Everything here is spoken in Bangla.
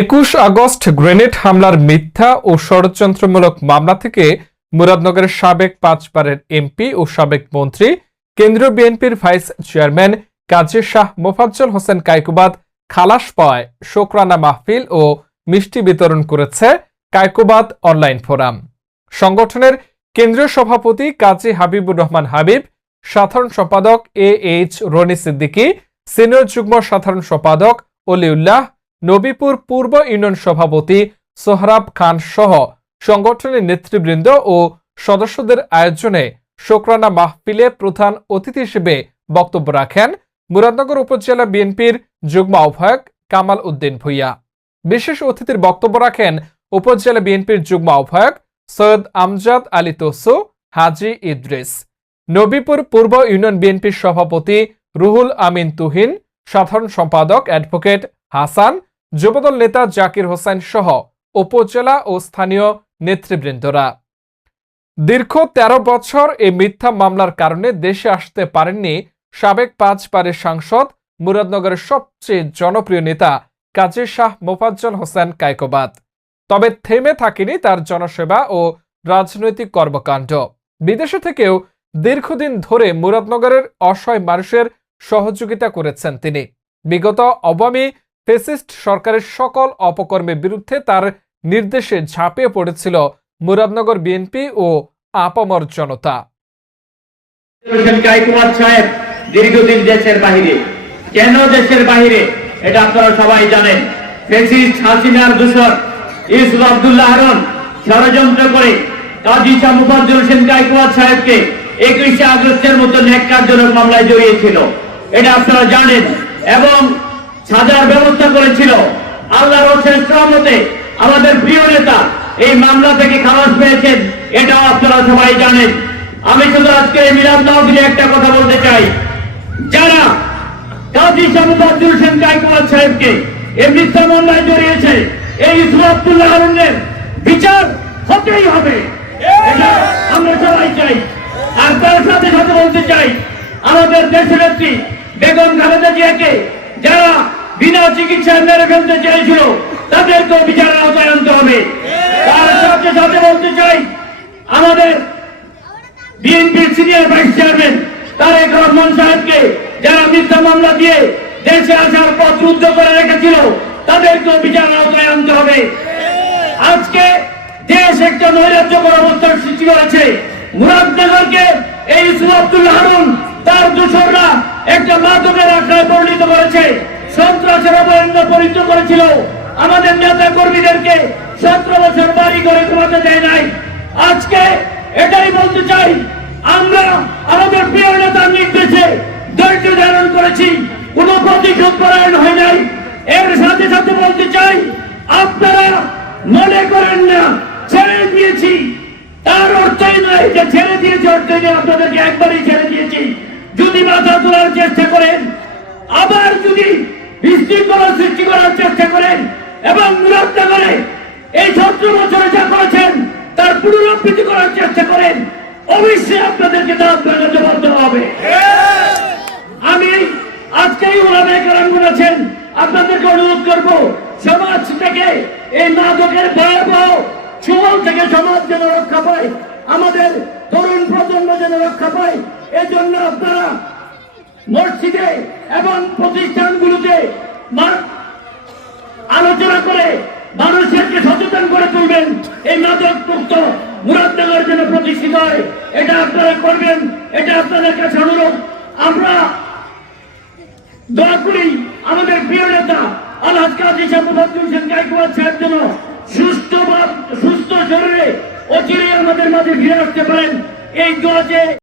একুশ আগস্ট গ্রেনেড হামলার মিথ্যা ও ষড়যন্ত্রমূলক মামলা থেকে মুরাদনগরের সাবেক পাঁচবারের এমপি ও সাবেক মন্ত্রী, কেন্দ্রীয় বিএনপির ভাইস চেয়ারম্যান কাজী শাহ মোফাজ্জল হোসেন কাইকুবাদ খালাস পাওয়ায় শোকরানা মাহফিল ও মিষ্টি বিতরণ করেছে কাইকুবাদ অনলাইন ফোরাম। সংগঠনের কেন্দ্রীয় সভাপতি কাজী হাবিবুর রহমান হাবিব, সাধারণ সম্পাদক A H Roni Siddiqui, senior যুগ্ম সাধারণ সম্পাদক অলিউল্লাহ নবীপুর পূর্ব ইউনিয়ন সভাপতি সোহরাব খান সহ সংগঠনের নেতৃবৃন্দ ও সদস্যদের আয়োজনে শোকরানা মাহফিলে প্রধান অতিথি হিসেবে বক্তব্য রাখেন মুরাদনগর উপজেলা বিএনপির যুগ্ম আহ্বায়ক কামাল উদ্দিন ভুইয়া। বিশেষ অতিথির বক্তব্য রাখেন উপজেলা বিএনপির যুগ্ম আহ্বায়ক সৈয়দ আমজাদ আলী তসু, হাজি ইদ্রিস। নবীপুর পূর্ব ইউনিয়ন বিএনপির সভাপতি রুহুল আমিন তুহিন, সাধারণ সম্পাদক অ্যাডভোকেট হাসান যুবদল নেতা জাকির হোসেন সহ উপজেলা ও স্থানীয় নেতৃবৃন্দরা। দীর্ঘ ১৩ বছর এই মিথ্যা মামলার কারণে দেশে আসতে পারেননি সাবেক পাঁচবারের সাংসদ, মুরাদনগরের সবচেয়ে জনপ্রিয় নেতা কাজী শাহ মোফাজ্জল হোসেন কায়কোবাদ। তবে থেমে থাকেনি তার জনসেবা ও রাজনৈতিক কর্মকাণ্ড। বিদেশে থেকেও দীর্ঘদিন ধরে মুরাদনগরের অসহায় মানুষের সহযোগিতা করেছেন তিনি। বিগত আওয়ামী ফেসিস্ট সরকারের সকল অপকর্মের বিরুদ্ধে তার নির্দেশে ঝাঁপিয়ে পড়েছিল মুরাদনগর বিএনপি ও আপামর জনতা। দীর্ঘদিন দেশের বাহিরে। কেন দেশের বাহিরে? এটা আপনারা সবাই জানেন। ফেসিস্ট হাসিনার আব্দুল্লাহ হারুন ষড়যন্ত্র করে কাজী শাহ হোসেন সাহেবকে একুশে আগস্টের মতো ন্যাক্কারজনক মামলায় জড়িয়েছিল। এটা আপনারা জানেন। এবং সাজার ব্যবস্থা করেছিল। আল্লাহর অশেষ রহমতে আমাদের প্রিয় নেতা এই মামলা থেকে খালাস পেয়েছেন, এটাও আপনারা সবাই জানেন। আমি শুধু আজকে এই মিলাদ মাহফিলে একটা কথা বলতে চাই। যারা কাজী শামুদ্দুল হোসেন গায়কোয়াদ সাহেবকে এই মিথ্যা মামলায় জড়িয়েছে, এই ইসুফ আব্দুল্লাহ বিচার হতেই হবে। আমরা সবাই চাই। আর তার সাথে সাথে বলতে চাই, আমাদের দেশের একটি বেগম খালেদা জিয়াকে যারা বিনা চিকিৎসায় মেরে ফেলতে চেয়েছিল, তাদেরকেও বিচারের আওতায় আনতে হবে। তার সাথে সাথে বলতে চাই, আমাদের বিএনপির senior vice chairman Tarique Rahman সাহেবকে যারা মিথ্যা মামলা দিয়ে দেশে আসার পথ রুদ্ধ করে রেখেছিল, তাদেরকেও বিচার আওতায় আনতে হবে। আজকে দেশ একটা নৈরাজ্যকর অবস্থার সৃষ্টি করেছে। মুরাদনগরকে এই ইসুফ আব্দুল্লাহ হারুন, তার দূষররা একটা মাদকের আখড়ায় পরিণত করেছে। সন্ত্রাসের অবহেন্দ্র পরিণত করেছিল। আমাদের নেতা কর্মীদেরকে সতেরো বছর বাড়ি করে ঘুমাতে দেয় নাই। আজকে এটাই বলতে চাই, আমরা আমাদের প্রিয় নেতার নির্দেশে ধৈর্য ধারণ করেছি। কোন প্রতিশোধ পরায়ণ হয় নাই। এর সাথে সাথে বলতে চাই, আপনারা মনে করেন না, ছেড়ে দিয়েছি। তার অর্থই নয় যে ছেড়ে দিয়েছি, অর্থই নয় আপনাদেরকে একবারই ছেড়ে দিয়েছি। যদি মাথা তোলার চেষ্টা করেন, আবার যদি বিশৃঙ্খলা সৃষ্টি করার চেষ্টা করেন এবং মুরাদা করে এই সত্তর বছরে যা করেছেন, তার পুনরাবৃত্তি করার চেষ্টা করেন, অবশ্যই আপনাদেরকে দাঁত হবে। আমি আজকেই ওলামে কারণ আছেন, আপনাদেরকে অনুরোধ করব, সমাজ থেকে এই মাদকের ভয়াবহ সুবল থেকে সমাজ যেন রক্ষা পায়, আমাদের তরুণ প্রজন্ম যেন রক্ষা পায়, এজন্য আপনারা মসজিদে এবং প্রতিষ্ঠানগুলোতে আলোচনা করে মানুষদেরকে সচেতন করে তুলবেন। এই মাদক মুক্ত মুরাদনগর যেন প্রতিষ্ঠিত হয়, এটা আপনারা করবেন, এটা আপনাদের কাছে অনুরোধ। আমরা দোয়া করি আমাদের প্রিয় নেতা, আলহাজ কাজী শামুদ্দিন হোসেন গায়কোয়াদ সাহেব যেন সুস্থ সুস্থ শরীরে অচিরে আমাদের মাঝে ফিরে আসতে পারেন। এই দোয়া যে